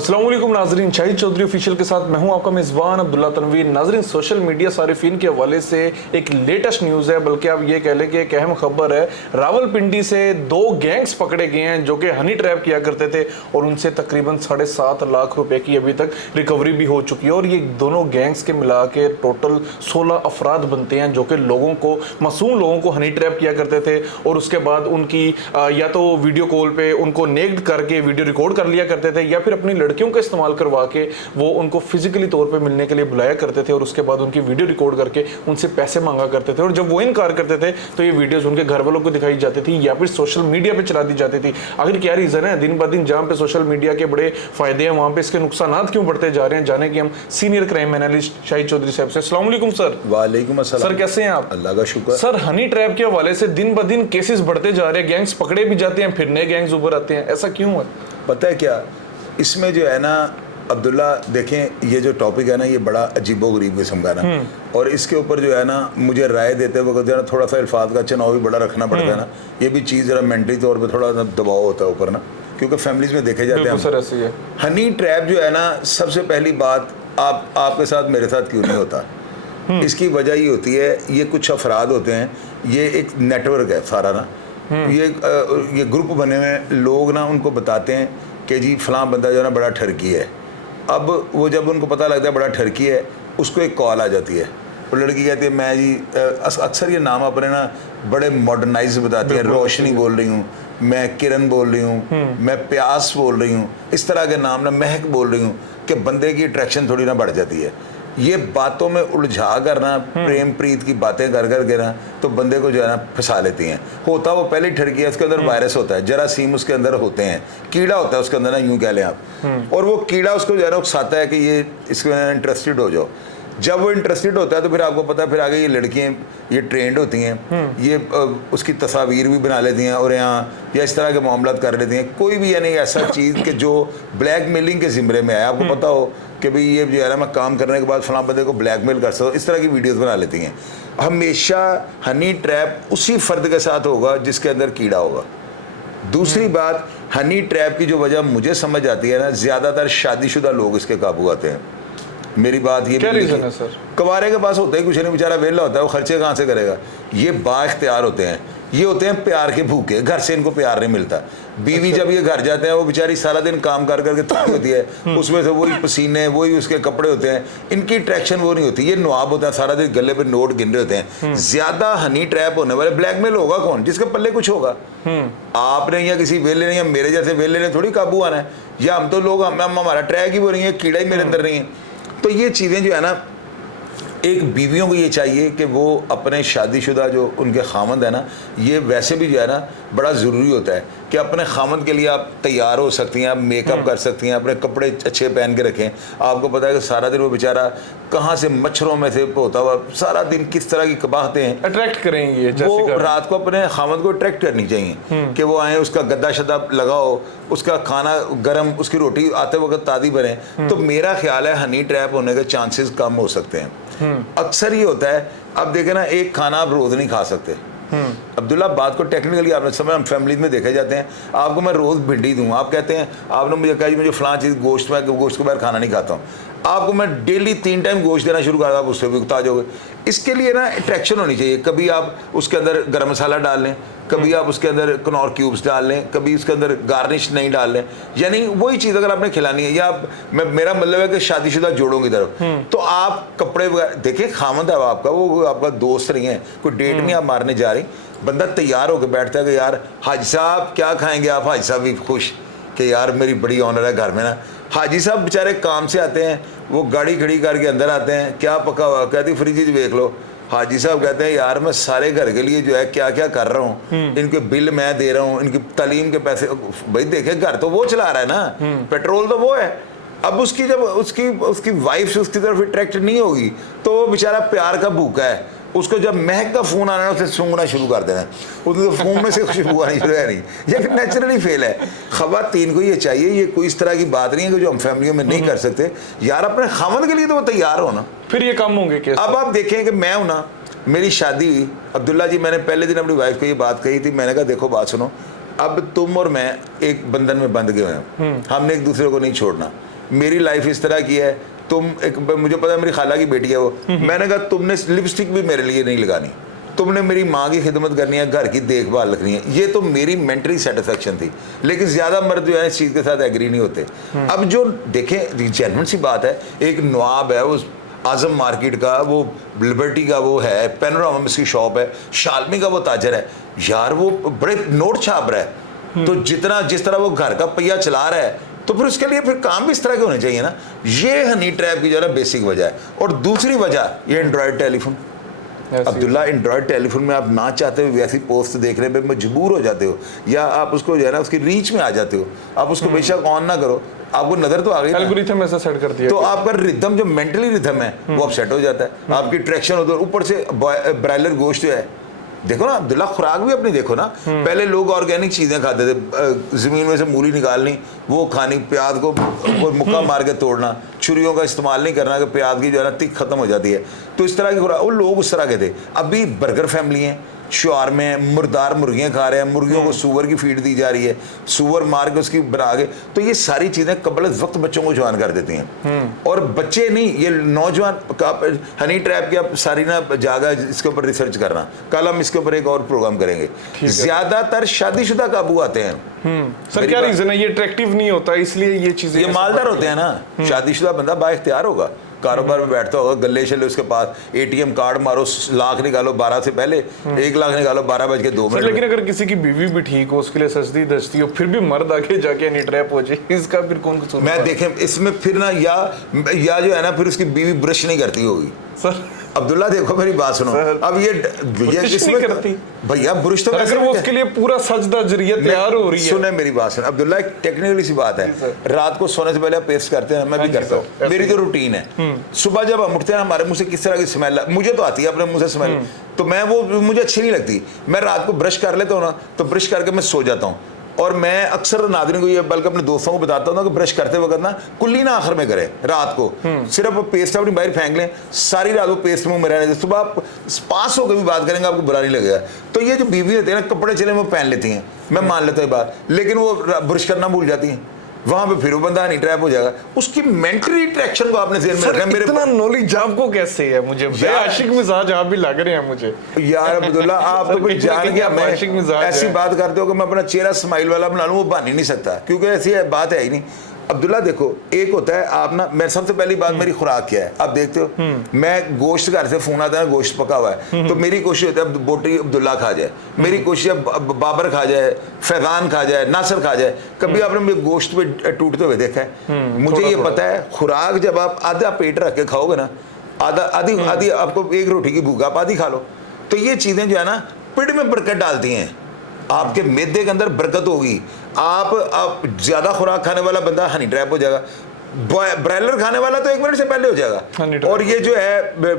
अस्सलाम वालेकुम नाजरीन, शाहिद चौधरी ऑफिशियल के साथ मैं हूं आपका मेज़बान अब्दुल्ला तनवीर। नाजरीन, सोशल मीडिया सारिफीन के हवाले से एक लेटेस्ट न्यूज़ है, बल्कि आप ये कह लें कि एक अहम खबर है। रावलपिंडी से 2 गैंग्स पकड़े गए हैं जो कि हनी ट्रैप किया करते थे और उनसे तकरीबन 7.5 लाख रुपए की अभी तक रिकवरी भी हो चुकी है। और ये दोनों गैंग्स के मिला के टोटल 16 अफराद बनते हैं जो कि लोगों को, मासूम लोगों को हनी ट्रैप किया करते थे और उसके बाद उनकी या तो वीडियो कॉल पे उनको नेक्ड करके वीडियो रिकॉर्ड कर लिया करते थे, या फिर अपनी लड़कियों का इस्तेमाल करवा के वो उनको फिजिकली तौर पे मिलने के लिए बुलाया करते थे और उसके बाद उनकी वीडियो रिकॉर्ड करके उनसे पैसे मांगा करते थे। और जब वो इनकार करते थे तो ये वीडियोस उनके घर वालों को दिखाई जाती थी या फिर सोशल मीडिया पे चला दी जाती थी। आखिर क्या रीजन है? दिन ब दिन जहाँ पे सोशल मीडिया के बड़े फायदे हैं, वहाँ पे इसके नुकसान क्यों बढ़ते जा रहे हैं, जाने की हम senior crime analyst Shahid Chaudhary साहब से। अस्सलाम वालेकुम सर। वालेकुम अस्सलाम सर, कैसे हैं आप? अल्लाह का शुक्र। सर, हनी ट्रैप के हवाले से दिन ब दिन केसेस बढ़ते जा रहे हैं, गैंग्स पकड़े भी जाते हैं, फिर नए गैंग्स उभर आते हैं, ऐसा क्यों है? पता है क्या, इसमें जो है ना अब्दुल्ला, देखें ये जो टॉपिक है ना, ये बड़ा अजीबोगरीब किस्म का ना, और इसके ऊपर जो है ना मुझे राय देते वक्त जो है ना थोड़ा सा अल्फाज का चुनाव भी बड़ा रखना पड़ता है ना। ये भी चीज़ जरा मेंटली तौर पे थोड़ा दबाव होता है ऊपर ना, क्योंकि फैमिलीज में देखे जाते हैं। सर, ऐसी है। हनी ट्रैप जो है ना, सबसे पहली बात आपके साथ मेरे साथ क्यों नहीं होता, इसकी वजह ये होती है, ये कुछ अफराद होते हैं, ये एक नेटवर्क है सारा ना, ये ग्रुप बने हुए लोग ना, उनको बताते हैं कि जी फलां बंदा जो है ना बड़ा ठरकी है। अब वो जब उनको पता लगता है बड़ा ठरकी है, उसको एक कॉल आ जाती है, वो लड़की कहती है मैं जी, अक्सर ये नाम अपने ना बड़े मॉडर्नाइज बताती है, रोशनी बोल रही हूँ, मैं किरण बोल रही हूँ, मैं प्यास बोल रही हूँ, इस तरह के नाम ना, महक बोल रही हूँ, कि बंदे की अट्रैक्शन थोड़ी ना बढ़ जाती है। ये बातों में उलझा कर ना, प्रेम प्रीत की बातें कर कर के ना, तो बंदे को जो है ना फंसा लेती हैं। होता वो पहले ठरकी है, उसके अंदर वायरस होता है, जरासीम उसके अंदर होते हैं, कीड़ा होता है उसके अंदर ना, यूं कह लें आप, और वो कीड़ा उसको जो है ना उकसाता है कि ये इसमें इंटरेस्टेड हो जाओ। जब वो इंटरेस्टेड होता है तो फिर आपको पता है, फिर आगे ये लड़कियाँ ये ट्रेंड होती हैं, ये उसकी तस्वीर भी बना लेती हैं और यहाँ या इस तरह के मामला कर लेती हैं। कोई भी यानी ऐसा चीज़ कि जो ब्लैक मेलिंग के ज़िम्मे में है, आपको पता हो कि भाई ये जो है ना मैं काम करने के बाद फलां बंदे को ब्लैकमेल कर सकता हूँ, इस तरह की वीडियोस बना लेती हैं। हमेशा हनी ट्रैप उसी फ़र्द के साथ होगा जिसके अंदर कीड़ा होगा। दूसरी बात, हनी ट्रैप की जो वजह मुझे समझ आती है ना, ज़्यादातर शादीशुदा लोग इसके काबू आते हैं। मेरी बात ये क्या रीज़न है सर? कवारे के पास होता है कुछ नहीं, बेचारा वेला होता है, वो खर्चे कहाँ से करेगा। ये बाख्तियार होते हैं, ये होते हैं प्यार के भूखे, घर से इनको प्यार नहीं मिलता। बीवी जब ये घर जाते हैं, वो बेचारी सारा दिन काम कर करके थकी होती है, उसमें से वही पसीने, वही उसके कपड़े होते हैं, इनकी अट्रैक्शन वो नहीं होती। ये नवाब होता है, सारा दिन गले पे नोट गिन रहे होते हैं। ज्यादा हनी ट्रैप होने वाले, ब्लैकमेल होगा कौन? जिसके पल्ले कुछ होगा। आपने या किसी वेले ने या मेरे जैसे वेले ने थोड़ी काबू आना है, या हम तो लोग, हमारा ट्रैक ही वो नहीं है, कीड़ा ही मेरे अंदर नहीं है। तो ये चीज़ें जो है ना, एक बीवियों को ये चाहिए कि वो अपने शादीशुदा जो उनके खामद है ना, ये वैसे भी जो है ना बड़ा ज़रूरी होता है कि अपने खामद के लिए आप तैयार हो सकती हैं, आप मेकअप कर सकती हैं, अपने कपड़े अच्छे पहन के रखें। आपको पता है कि सारा दिन वो बेचारा कहाँ से मच्छरों में से होता हुआ सारा दिन किस तरह की कबाहतें हैं, अट्रैक्ट करेंगे, वो रात को अपने खामद को अट्रैक्ट करनी चाहिए कि वो आए, उसका गद्दा शद्दा लगाओ, उसका खाना गर्म, उसकी रोटी आते वक्त ताज़ी बने। तो मेरा ख्याल है हनी ट्रैप होने के चांसेस कम हो सकते हैं। अक्सर ये होता है, अब देखें ना, एक खाना आप रोज़ नहीं खा सकते। अब्दुल्ला, बात को टेक्निकली आपने समझ, हम फैमिली में देखे जाते हैं, आपको मैं रोज़ भिंडी दूँ, आप कहते हैं, आपने मुझे कहा मुझे फलां चीज़ गोश्त में, गोश्त के बाहर खाना नहीं खाता हूँ, आपको मैं डेली 3 टाइम गोश्त देना शुरू कर, आप उससे भी उगता जाओगे। इसके लिए ना अट्रैक्शन होनी चाहिए। कभी आप उसके अंदर गरम मसाला डाल लें, कभी आप उसके अंदर कनौर क्यूब्स डाल लें, कभी उसके अंदर गार्निश नहीं डाल लें, यानी वही चीज़ अगर आपने खिलानी है। या मेरा मतलब है कि शादीशुदा जोड़ों की तरफ, तो आप कपड़े देखिए, खामद है आपका, वो आपका दोस्त नहीं है, कोई डेट नहीं आप मारने जा रही। बंदा तैयार होकर बैठता है कि यार हाजी साहब क्या खाएंगे आप? हाजी साहब भी खुश कि यार मेरी बड़ी ऑनर है घर में ना। हाजी साहब बेचारे काम से आते हैं, वो गाड़ी खड़ी करके अंदर आते हैं, क्या पका हुआ? कहती फ्रिज देख लो। हाजी साहब कहते हैं यार मैं सारे घर के लिए जो है क्या क्या कर रहा हूँ, इनके बिल मैं दे रहा हूँ, इनकी तालीम के पैसे। भाई देखे, घर तो वो चला रहा है ना, पेट्रोल तो वो है। अब उसकी जब उसकी वाइफ उसकी तरफ अट्रैक्ट नहीं होगी तो वो बेचारा प्यार का भूखा है, उसको जब महक का फोन आना है उसे सूंघना शुरू कर देना, उसको तो फोन में से खुशबू आनी शुरू है नहीं, ये नेचुरली फेल है। खवातीन को ये चाहिए, ये कोई इस तरह की बात नहीं है कि जो हम फैमिलियों में नहीं कर सकते। यार अपने खामद के लिए तो वो तैयार हो ना, फिर ये काम होंगे कैसे? अब आप देखें कि मैं हूं ना, मेरी शादी हुई अब्दुल्ला जी, मैंने पहले दिन अपनी वाइफ को ये बात कही थी, मैंने कहा देखो बात सुनो, अब तुम और मैं एक बंधन में बंध गए हैं, हमने एक दूसरे को नहीं छोड़ना। मेरी लाइफ इस तरह की है, तुम एक, मुझे पता है मेरी खाला की बेटी है वो, मैंने कहा तुमने लिपस्टिक भी मेरे लिए नहीं लगानी, तुमने मेरी माँ की खिदमत करनी है, घर की देखभाल रखनी है, ये तो मेरी मेंटली सेटिस्फेक्शन थी। लेकिन ज्यादा मर्द जो है इस चीज के साथ एग्री नहीं होते। अब जो देखें जेन्युइन सी बात है, एक नवाब है उस आजम मार्केट का, वो लिबर्टी का वो है, पैनोरामा में उसकी शॉप है, शालमी का वो ताजर है यार, वो बड़े नोट छाप रहा है। तो जितना जिस तरह वो घर का पहिया चला रहा है, तो फिर उसके लिए फिर काम भी इस तरह के होने चाहिए ना। ये हनी ट्रैप की जो है ना बेसिक वजह है। और दूसरी वजह ये Android telephone. Abdullah Android telephone में आप ना चाहते हुए वैसी पोस्ट देखने पे मजबूर हो जाते हो, या आप उसको जो है ना उसकी रीच में आ जाते हो। आप उसको बेशक ऑन ना करो, आपको नजर तो आ गई, एल्गोरिथम ऐसा सेट कर दिया, तो आपका रिदम जो मेंटली रिदम है वो अपसेट हो जाता है, आपकी ट्रैक्शन होती है। ऊपर से ब्रायलर गोश्त जो है, देखो ना अब्दुल्ला, खुराक भी अपनी देखो ना, पहले लोग ऑर्गेनिक चीजें खाते थे, जमीन में से मूली निकालनी, वो खानी, प्याज को मुक्का मार के तोड़ना, छुरियों का इस्तेमाल नहीं करना कि प्याज की जो है ना तिक खत्म हो जाती है। तो इस तरह की खुराक, वो लोग उस तरह के थे। अभी बर्गर फैमिली हैं, शुआर में मुर्दार मुर्गियां खा रहे हैं, मुर्गियों को सूअर की फीड दी जा रही है, सूअर मार के उसकी बना के, तो ये सारी चीजें कबल वक्त बच्चों को जवान कर देती हैं। और बच्चे नहीं, ये नौजवान हनी ट्रैप की आप सारी ना जागा इसके ऊपर रिसर्च करना, कल हम इसके ऊपर एक और प्रोग्राम करेंगे। ज्यादातर शादीशुदा काबू आते हैं। सर क्या रीजन है? ये अट्रैक्टिव नहीं होता इसलिए ये चीजें, ये मालदार होते हैं ना। शादीशुदा बंदा बाइख्तियार होगा, कारोबार में बैठता होगा, गले शले उसके पास, एटीएम कार्ड मारो, लाख निकालो 12 से पहले, 1 लाख निकालो 12:02। लेकिन अगर किसी की बीवी भी ठीक हो, उसके लिए सजदी दस्ती हो, फिर भी मर्द आके जाके हनी ट्रैप हो जाए, इसका फिर कौन कसूर? मैं देखें इसमें फिर ना, या जो है ना फिर उसकी बीवी ब्रश नहीं करती होगी। सर अब्दुल्ला देखो मेरी बात सुनो, अब ये इसमें करती भैया ब्रुश तो अगर वो उसके लिए पूरा सजदा जरिया तैयार हो रही है। सुने मेरी बात सुन अब्दुल्ला, एक टेक्निकली सी बात है, रात को सोने से पहले आप पेस्ट करते हैं, मैं भी करता हूँ, मेरी तो रूटीन है। सुबह जब हम उठते हैं हमारे मुंह से किस तरह की स्मेल, मुझे तो आती है अपने मुंह से स्मेल, तो मैं वो मुझे अच्छी नहीं लगती। मैं रात को ब्रश कर लेता हूँ ना, तो ब्रश करके मैं सो जाता हूँ। और मैं अक्सर नाज़रीन को ये, बल्कि अपने दोस्तों को बताता हूँ ना कि ब्रश करते वक्त ना कुल्ली ना आखिर में करें रात को, सिर्फ वो पेस्ट अपनी बाहर फेंक लें, सारी रात वो पेस्ट मुंह में रहने दें, सुबह आप पास होकर भी बात करेंगे आपको बुरा नहीं लगेगा। तो ये जो बीवी होती है ना, कपड़े चले वो पहन लेती हैं, मैं मान लेता हूँ बात, लेकिन वो ब्रश करना भूल जाती हैं, वहां पे फिर वो बंदा नहीं ट्रैप हो जाएगा। उसकी मेंटली अट्रैक्शन को आपने ज़हन में रखा। मेरे इतना नॉलेज आपको कैसे है? मुझे आशिक मिजाज आप भी लग रहे हैं मुझे। यार अब्दुल्ला, आप तो कुछ जान गया, मैं ऐसी बात करते हो कि मैं अपना चेहरा स्माइल वाला बना लूं, वो बन ही नहीं सकता, क्योंकि ऐसी बात है ही नहीं। अब्दुल्ला देखो, एक होता है आप ना, मैं सबसे पहली बात मेरी खुराक क्या है आप देखते हो, मैं गोश्त घर से फोन आता है, गोश्त पका हुआ है, तो मेरी कोशिश होती है बोटी अब्दुल्ला खा जाए, मेरी कोशिश है बाबर खा जाए, फैजान खा जाए, नासिर खा जाए। कभी आपने मेरे गोश्त पे टूटते हुए देखा है? मुझे ये पता है, खुराक जब आप आधा पेट रख के खाओगे ना, आधी आपको एक रोटी की भूख, आप आधी खा लो, तो ये चीजें जो है ना पेट में बरकत डालती हैं, आपके मैदे के अंदर बरकत होगी। आप ज्यादा खुराक खाने वाला बंदा हनी ट्रैप हो जाएगा, ब्रायलर खाने वाला तो 1 मिनट से पहले हो जाएगा, और ये जो है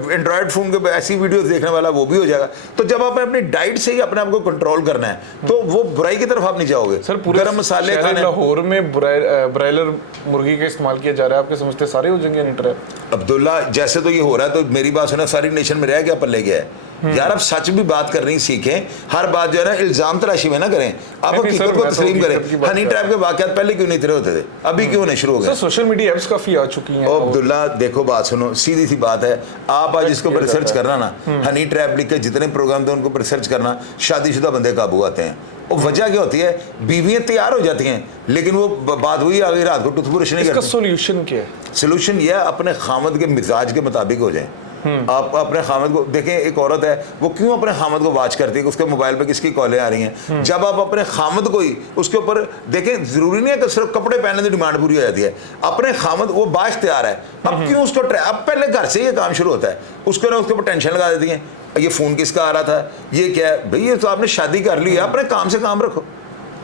एंड्रॉयड फोन के ऐसी वीडियोस देखने वाला वो भी हो जाएगा। तो जब आप अपनी डाइट से ही अपने आप को कंट्रोल करना है, तो वो बुराई की तरफ आप नहीं जाओगे। सर पूरे गरम मसाले खाने, लाहौर में ब्रायलर मुर्गी का इस्तेमाल किया जा रहा है, आपके समझते सारे हो जाएंगे हनी ट्रैप? अब्दुल्ला जैसे तो ये हो रहा है, तो मेरी बात सुना, सारी नेशन में रह गया पल्ले गया है यार। आप सच भी बात करनी सीखें, हर बात जो है ना इल्जाम तराशी में ना करें, आप हकीकत को तस्लीम करें। हनी ट्रैप के वाकयात पहले क्यों नहीं तेरे होते थे, अभी क्यों नहीं शुरू हो गए? सोशल मीडिया एप्स काफी आ चुकी हैं। अब्दुल्ला देखो बात सुनो, सीधी सी बात है, आप आज इसके ऊपर रिसर्च करना ना, हनी ट्रैप लिख के जितने प्रोग्राम थे उनको ऊपर रिसर्च करना, शादीशुदा बंदे काबू आते हैं। और वजह क्या होती है, बीवियां तैयार हो जाती हैं, लेकिन वो बात वही आ गई, रात को टूथब्रश नहीं करती। इसका सोल्यूशन क्या है? सोल्यूशन यह अपने खामद के मिजाज के मुताबिक हो जाए। आप अपने खामद को देखें, एक औरत है वो क्यों अपने खामद को वाच करती है, उसके मोबाइल पे किसकी कॉलें आ रही हैं। जब आप अपने खामद को ही उसके ऊपर देखें, जरूरी नहीं है कि सिर्फ कपड़े पहनने की डिमांड पूरी हो जाती है, अपने खामद वो बाइख्तियार है, अब क्यों उसको अब पहले घर से ये काम शुरू होता है, उसको ना उसके ऊपर टेंशन लगा देती है, ये फोन किसका आ रहा था, ये क्या है। भाई ये तो आपने शादी कर ली है, अपने काम से काम रखो।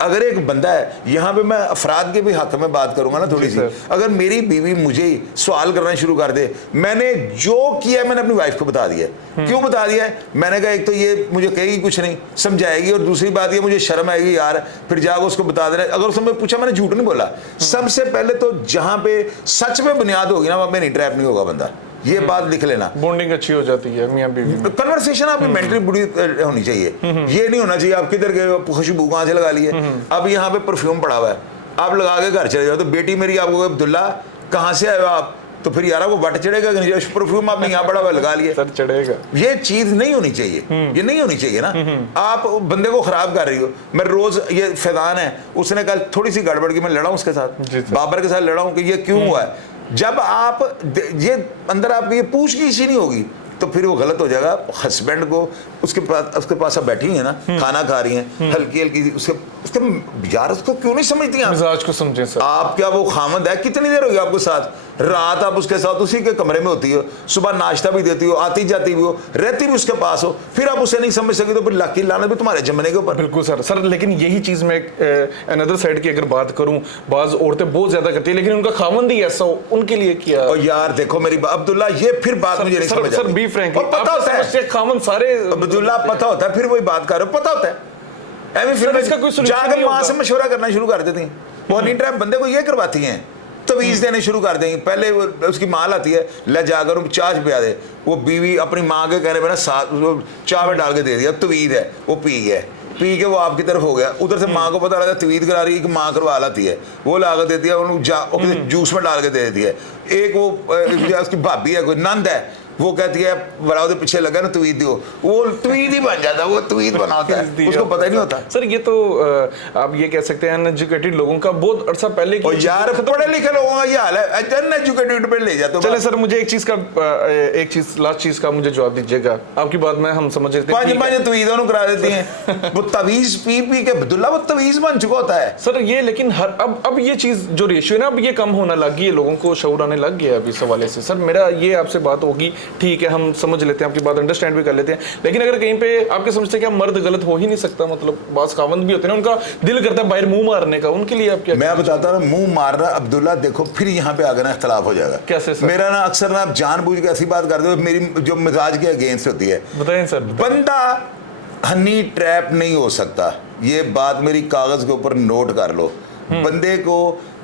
अगर एक बंदा है, यहाँ पे मैं अफराद के भी हक में बात करूंगा ना थोड़ी सी, अगर मेरी बीवी मुझे सवाल करना शुरू कर दे, मैंने जो किया मैंने अपनी वाइफ को बता दिया। क्यों बता दिया है? मैंने कहा एक तो ये मुझे कहेगी कुछ नहीं, समझाएगी, और दूसरी बात ये मुझे शर्म आएगी यार, फिर जाकर उसको बता देना। अगर उसने पूछा, मैंने झूठ नहीं बोला। सबसे पहले तो जहां पे सच में बुनियाद होगी ना, वहां पे नहीं ट्रैप नहीं होगा बंदा, ये बात लिख लेना। बॉन्डिंग अच्छी हो जाती है मियां बीवी में। कन्वर्सेशन आपकी मेंटली बुरी होनी चाहिए। ये नहीं होना चाहिए आप किधर गए, खुशबू कहाँ से लगा लिए, अब यहाँ पे परफ्यूम पड़ा हुआ है, आप लगा के घर चले जाओ, तो बेटी मेरी आपको अब्दुल्ला कहाँ से आए हो आप, तो फिर यार वो बट चढ़ेगा कि नहीं, परफ्यूम आपने यहाँ पड़ा हुआ लगा लिया, सर चढ़ेगा। ये चीज नहीं होनी चाहिए, ये नहीं होनी चाहिए ना। आप बंदे को खराब कर रही हो। मैं रोज, ये फैजान है, उसने कल थोड़ी सी गड़बड़ की, मैं लड़ा उसके साथ, बाबर के साथ लड़ा हूं कि ये क्यों हुआ है। जब आप ये अंदर आपकी ये पूछगीछ ही नहीं होगी, तो फिर वो गलत हो जाएगा। हस्बैंड को उसके पास आप बैठी हैं ना, खाना खा रही हैं, हल्की हल्की उसके यार उसको क्यों नहीं समझती आप? मिजाज को समझे सर। आप क्या वो खामद है? कितनी देर होगी आपके साथ? रात आप उसके साथ उसी के कमरे में होती हो, सुबह नाश्ता भी देती हो, आती जाती भी हो, रहती भी उसके पास हो, फिर आप उसे नहीं समझ सके तो फिर लाकी लाना भी तुम्हारे जमने के ऊपर। बिल्कुल सर। लेकिन यही चीज मैं अनदर साइड की अगर बात करूं, बाज औरतें बहुत ज्यादा करती है, लेकिन उनका खामंद ही ऐसा हो, उनके लिए क्या? और यार देखो मेरी अब्दुल्ला, ये फिर बात मुझे नहीं समझ सर बी फ्रैंक, पता होता है खामंद सारे अब्दुल्ला, पता होता है, फिर वही बात कर रहे हो, पता होता है, फिर इसका कोई जाकर मां से मशवरा करना शुरू कर देती हैं। वो ट्रैप बंदे को ये करवाती हैं, तवीज़ देने शुरू कर देंगे। पहले उसकी माँ आती है, ले जाकर चाय पिया दे, वो बीवी अपनी माँ के कहने पर ना साथ चाय में डाल के दे दिया, तवीज़ है, वो पी गया, पी के वो आपकी तरफ हो गया। उधर से माँ को पता लगा तवीज़ करा रही है कि माँ करवा लाती है, वो ला कर देती है, उन्होंने जूस में डाल के दे देती है। एक वो उसकी भाभी है, कोई नंद है, वो कहती है बड़ा उसके पीछे लगा ना तवीद दो, वो तवीद ही बन जाता है, वो तवीद बनाता है, उसको पता ही नहीं होता। सर ये तो आप ये कह सकते हैं अनएजुकेटेड लोगों का बहुत अर्सा पहले की, और यार पढ़े लिखे लोगों का ये हाल है, अनएजुकेटेड पे ले जाते हो। चले सर, मुझे एक चीज लास्ट चीज का मुझे जवाब दीजिएगा। आपकी बात में हम समझ रहे थे, पांच तवीज़ों करा देती हैं वो तवीज पी पी के अब्दुल्ला वो तवीज बन चुका होता है सर ये। लेकिन अब ये चीज जो रेशियो है ना, अब ये कम होना लग गई है, लोगों को शऊर आने लग गया अभी इस हवाले से। सर मेरा ये आपसे बात होगी, ठीक है हम समझ लेते हैं आपकी बात, अंडरस्टैंड भी कर लेते हैं, लेकिन अगर कहीं पे आपके समझते हैं कि मर्द गलत हो ही नहीं सकता, मतलब बास खावंद भी होते हैं ना, उनका दिल करता है बाहर मुंह मारने का, उनके लिए आप क्या? मैं बताता हूँ, मुंह मारना अब्दुल्ला, देखो फिर यहाँ पे आगे ना इख्तलाफ हो जाएगा। कैसे सर? मेरा ना अक्सर ना आप जानबूझ के ऐसी बात करते हो मेरी जो मिजाज के अगेंस्ट होती है। बताएं सर। बंदा हनी ट्रैप नहीं हो सकता, ये बात मेरी कागज के ऊपर नोट कर लो। बंदे को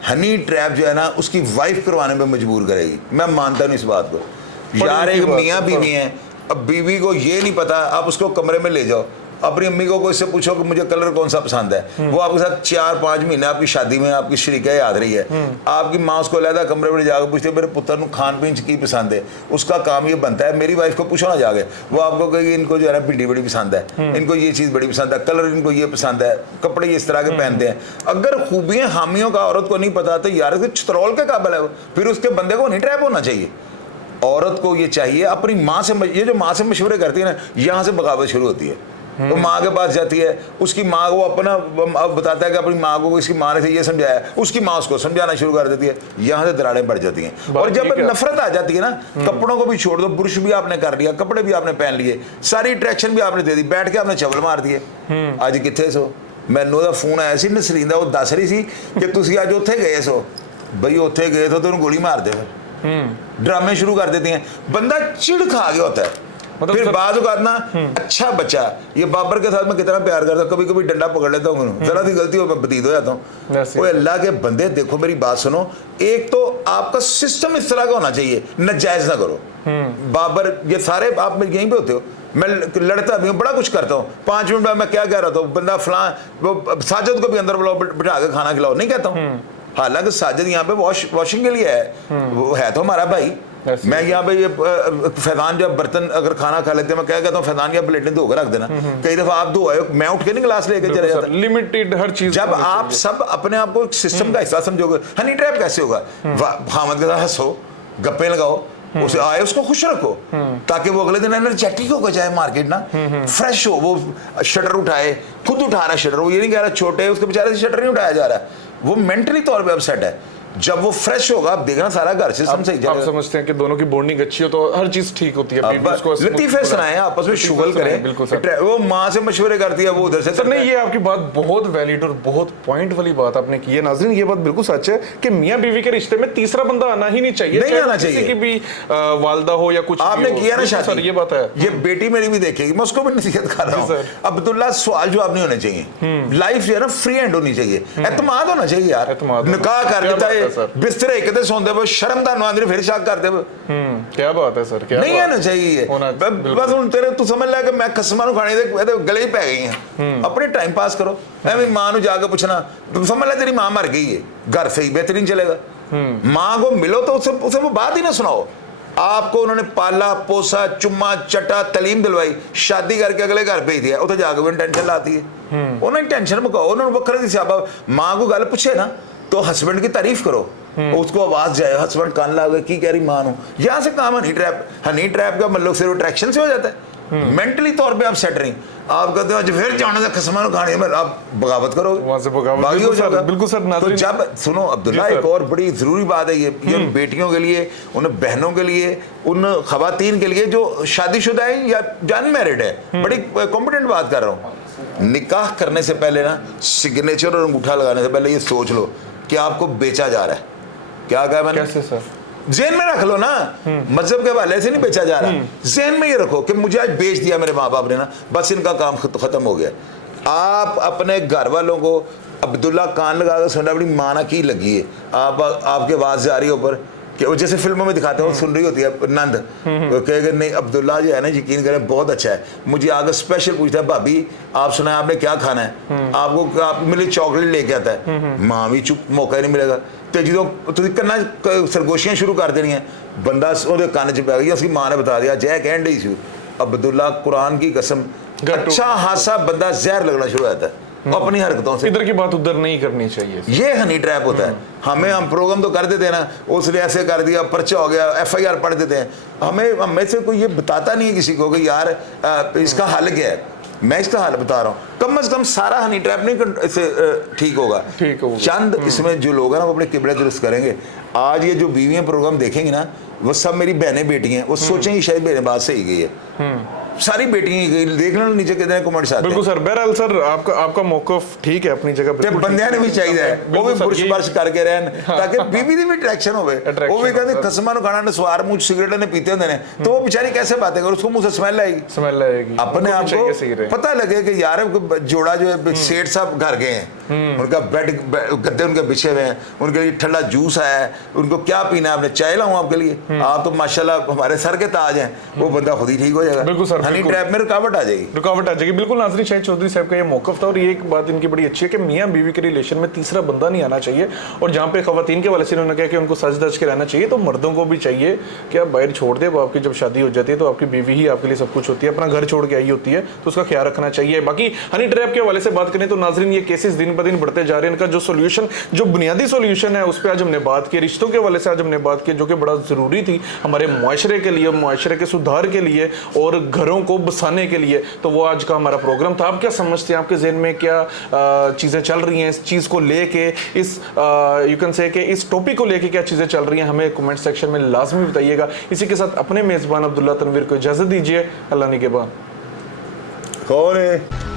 हनी ट्रैप जो है ना उसकी वाइफ करवाने में मजबूर करेगी। मैं मानता नहीं इस बात को यार। एक मियाँ बीवी हैं, अब बीवी को ये नहीं पता, आप उसको कमरे में ले जाओ, अपनी अम्मी को इससे पूछो कि मुझे कलर कौन सा पसंद है, वो आपके साथ 4-5 महीने आपकी शादी में आपकी शरीका याद रही है, आपकी माँ उसको लहदा कमरे में जाकर पूछती है मेरे पुत्र को खान पीन की पसंद है, उसका काम ये बनता है। मेरी वाइफ को पूछो ना जाके, वो आपको कहेगी इनको जो है ना भिंडी बड़ी पसंद है, इनको ये चीज़ बड़ी पसंद है, कलर इनको ये पसंद है, कपड़े इस तरह के पहनते हैं। अगर खूबियाँ हामियों का औरत को नहीं पता तो यार उसके छतरौल के काबिल है वो, फिर उसके बंदे को नहीं ट्रैप होना चाहिए। औरत को ये चाहिए अपनी माँ से, ये जो माँ से मशवरे करती है ना, यहाँ से बगावत शुरू होती है। वो माँ के पास जाती है, उसकी माँ को अपना बताता है कि अपनी माँ को इसकी माँ ने ये समझाया, उसकी माँ उसको समझाना शुरू कर देती है, यहाँ से दरारें बढ़ जाती हैं। और जब नफरत आ जाती है ना, कपड़ों को भी छोड़ दो, बुरुश भी आपने कर लिया, कपड़े भी आपने पहन लिए, सारी अट्रैक्शन भी आपने दे दी, बैठ के आपने चवल मार दिए। अज कितने सो मैनू दा फोन आया सी नसरीन दा, वो दस रही सी कि तुसी अज उत्थे गए सो, बई उत्थे गए तो तुम गोली मार दे। ड्रामे शुरू कर देती हैं, बंदा चिढ़ खा गया होता है। मतलब फिर बाद करना अच्छा बच्चा, ये बाबर के साथ मैं कितना प्यार करता हूँ, कभी कभी डंडा पकड़ लेता हूँ, जरा सी गलती हो मैं बतीत हो जाता हूँ। वो अल्लाह के बंदे, देखो मेरी बात सुनो, एक तो आपका सिस्टम इस तरह का होना चाहिए, नाजायज ना करो। बाबर ये सारे आप यहीं पे होते हो, मैं लड़ता भी हूँ, बड़ा कुछ करता हूँ, 5 मिनट में मैं क्या कह रहा था, बंदा फलां वो साजिद को भी अंदर बुलाओ, बिठा के खाना खिलाओ, नहीं कहता हूँ। हालांकि साजिद यहाँ पे वॉशिंग के लिए है, वो है तो हमारा भाई। मैं यहाँ पे ये फैजान जब बर्तन अगर खाना खा लेते हैं, मैं क्या कहता हूँ फैजान की प्लेटें धो के रख देना, कई दफा आप धो आए, मैं उठ के नहीं गिलास लेके चले जाता। लिमिटेड हर चीज। जब आप सब अपने आप को सिस्टम का हिस्सा समझोगे, हनी ट्रैप कैसे होगा? हामद के साथ हंसो, गप्पे लगाओ, उसे आए उसको खुश रखो, ताकि वो अगले दिन एनर्जेटिक होकर जाए मार्केट ना, फ्रेश हो। वो शटर उठाए, खुद उठा रहा है शटर, वो ये नहीं कह रहा छोटे उसके बेचारे से शटर नहीं उठाया जा रहा है, वो मेंटली तौर पे अपसेट है। जब वो फ्रेश होगा आप देखना सारा घर सिस्टम सही आप चलेगा। समझते हैं कि दोनों की बॉन्डिंग अच्छी हो तो हर चीज ठीक होती है, बीवी उसको लतीफे सुनाए आपस में, शुगल करें। बिल्कुल सर। वो माँ से मशवरे करती है, वो उधर से सर नहीं, ये आपकी बात बहुत वैलिड और बहुत पॉइंट वाली बात आपने की है नाज़रीन। ये बात बिल्कुल सच है कि मियां बीवी के रिश्ते में तीसरा बंदा आना ही नहीं चाहिए, नहीं चाहे आना किसी चाहिए। की भी वालदा हो या कुछ भी आपने हो। किया ना बिल्कुल शादी, सर, ये बात है। ये बेटी मेरी भी देखेगी, मैं उसको भी नसीहत कर रहा जी हूँ। अब्दुल्ला, सवाल जवाब नहीं होने चाहिए, लाइफ जो है ना फ्री हैंड होनी चाहिए, एतमाद होना चाहिए यार। एतमाद होना। निकाह कर क्या देता बात है है, सर। बिस्तरे एक सोंदे वो शर्म दा नवांदरी फिर शाक कर दे, क्या बात है सर, क्या नहीं बात आना चाहिए। होना- बस हुन तेरे तू समझ लै कि मैं कसमां नूं खाने दे गले ही पै गई हैं, अपने टाइम पास करो। एवं मां नूं जाके पूछना, समझ ले तेरी मां मर गई है, घर से ही बेहतरीन चलेगा। मां को मिलो तो उसे वो बात ही ना सुनाओ। आपको उन्होंने पाला पोसा, चुम्मा चटा, तालीम दिलवाई, शादी करके अगले घर भेज दिया, उसे जाके भी टेंशन लाती है। उन्हें टेंशन मुकाओ, उन्होंने वक्र दी सियाबा। मां को गल पूछे ना तो हस्बैंड की तारीफ करो, उसको आवाज जाए, हस्बैंड कान ला गए की कह रही मां नूं। यहाँ से काम हनी ट्रैप का मतलब सिर्फ अट्रैक्शन से हो जाता है, मेंटली तौर पे आप सेट नहीं। आप कहते हो आज फिर जाने से खसमा खाने में, आप बगावत करोगे, वहां से बगावत। बागी हो बिल्कुल सर, जाएगा। बिल्कुल सर। तो नाज़रीन, जब सुनो अब्दुल्ला, जी एक सर। और बड़ी जरूरी बात है ये उन बेटियों के लिए, उन बहनों के लिए, उन खवातीन के लिए जो शादीशुदा है या अनमैरिड है, बड़ी कॉम्पिटेंट बात कर रहा हूँ। निकाह करने से पहले ना, सिग्नेचर और अंगूठा लगाने से पहले ये सोच लो कि आपको बेचा जा रहा है। क्या कहा मैंने? कैसे सर? जेन में रख लो ना, मजहब के हवाले से नहीं बेचा जा रहा। जेन में ये रखो कि मुझे आज बेच दिया मेरे माँ बाप ने ना, बस इनका काम खत्म हो गया। आप अपने घर वालों को अब्दुल्ला कान लगा कर सुनना, अपनी माना की लगी है, आपके आवाज जा रही है ऊपर, कि वो जैसे फिल्मों में दिखाते हैं, वो सुन रही होती है नंद, वो कहेगा नहीं अब्दुल्ला जो है ना, यकीन करें बहुत अच्छा है, मुझे आगे स्पेशल पूछता है भाभी आप सुना आपने क्या खाना है, आपको आप मेरे लिए चॉकलेट लेके आता है। माँ भी चुप, मौका ही नहीं मिलेगा। तो जो तुम करना सरगोशियां शुरू कर देनी है, बंदा उसके कान च पै गई, उसकी माँ ने बता दिया जय कहन डी सी अब्दुल्ला, कुरान की कसम, अच्छा हादसा बंदा जहर लगना शुरू हो जाता है अपनी हरकतों से। इधर की बात उधर नहीं करनी चाहिए। ये हनी ट्रैप होता है। हम प्रोग्राम तो कर देते हैं ना, उसने ऐसे कर दिया, पर्चा हो गया, FIR पढ़ देते हैं। हमें से कोई ये बताता नहीं है किसी को कि यार इसका हल क्या है। मैं इसका हल बता रहा हूँ, कम से कम सारा हनी ट्रैप नहीं इससे ठीक होगा। चंद इसमें जो लोग हैं ना वो अपने किबले दुरुस्त करेंगे। आज ये जो बीवियां प्रोग्राम देखेंगी ना, वो सब मेरी बहनें बेटी हैं, वो सोचेंगी शायद मेरे बात सही गई है। सारी बेटियां देख लो नीचे कितने कमेंट्स आते हैं। बिल्कुल सर। बहरहाल सर, आपका मौकफ ठीक है अपनी जगह पे। बंदियां ने भी चाहिए वो भी बुरश बारिश करके रहन, ताकि बीवी दी भी अट्रैक्शन होवे। वो भी कहते खसमा खाना ने स्वार मुंह सिगरेट ने पीते होंगे ने, तो वो बेचारी कैसे बातें करे, उसको मुंह से स्मेल आएगी, स्मेल आएगी। अपने आप को पता लगे कि यार जोड़ा जो है सेठ साहब घर गए हैं, उनका बेड गद्दे उनके बिछे हुए हैं, उनके लिए ठंडा जूस आया है, उनको क्या पीना है, आपने चाय लाऊं आपके लिए, आप तो माशाल्लाह हमारे सर के ताज हैं, वो बंदा खुद ही ठीक हो जाएगा। बिल्कुल सर, हनी ट्रैप में रुकावट आ जाएगी। बिल्कुल नाज़रीन, शाहिद चौधरी साहब का ये मौकफ था और ये एक बात इनकी बड़ी अच्छी है कि मियां बीवी के रिलेशन में तीसरा बंदा नहीं आना चाहिए। और जहाँ पे खवातीन के वाले से उन्होंने कहा कि उनको सज धज के रहना चाहिए, तो मर्दों को भी चाहिए कि आप बाहर छोड़ दे, आपकी जब शादी हो जाती है तो आपकी बीवी ही आपके लिए सब कुछ होती है, अपना घर छोड़ के आई होती है, तो उसका ख्याल रखना चाहिए। बाकी हनी ट्रैप के हवाले से बात करें तो नाज़रीन, ये केसेस दिन ब दिन बढ़ते जा रहे हैं। इनका जो सोल्यूशन, जो बुनियादी सोल्यूशन है, उस पर आज हमने बात की। रिश्तों के हवाले से आज हमने बात की, जो कि बड़ा ज़रूरी थी हमारे मुआशरे के लिए, मुआशरे के सुधार के लिए और घरों को बसाने के लिए। तो वो आज का हमारा प्रोग्राम था। आप क्या समझते हैं, आपके जहन में क्या चीज़ें चल रही हैं इस चीज़ को लेके, इस यू कैन से कि इस टॉपिक को लेके क्या चीज़ें चल रही हैं, हमें कमेंट सेक्शन में लाजमी बताइएगा। इसी के साथ अपने मेज़बान अब्दुल्ला तनवीर को इजाज़त दीजिए। अल्लाह निगहबान। कौन है?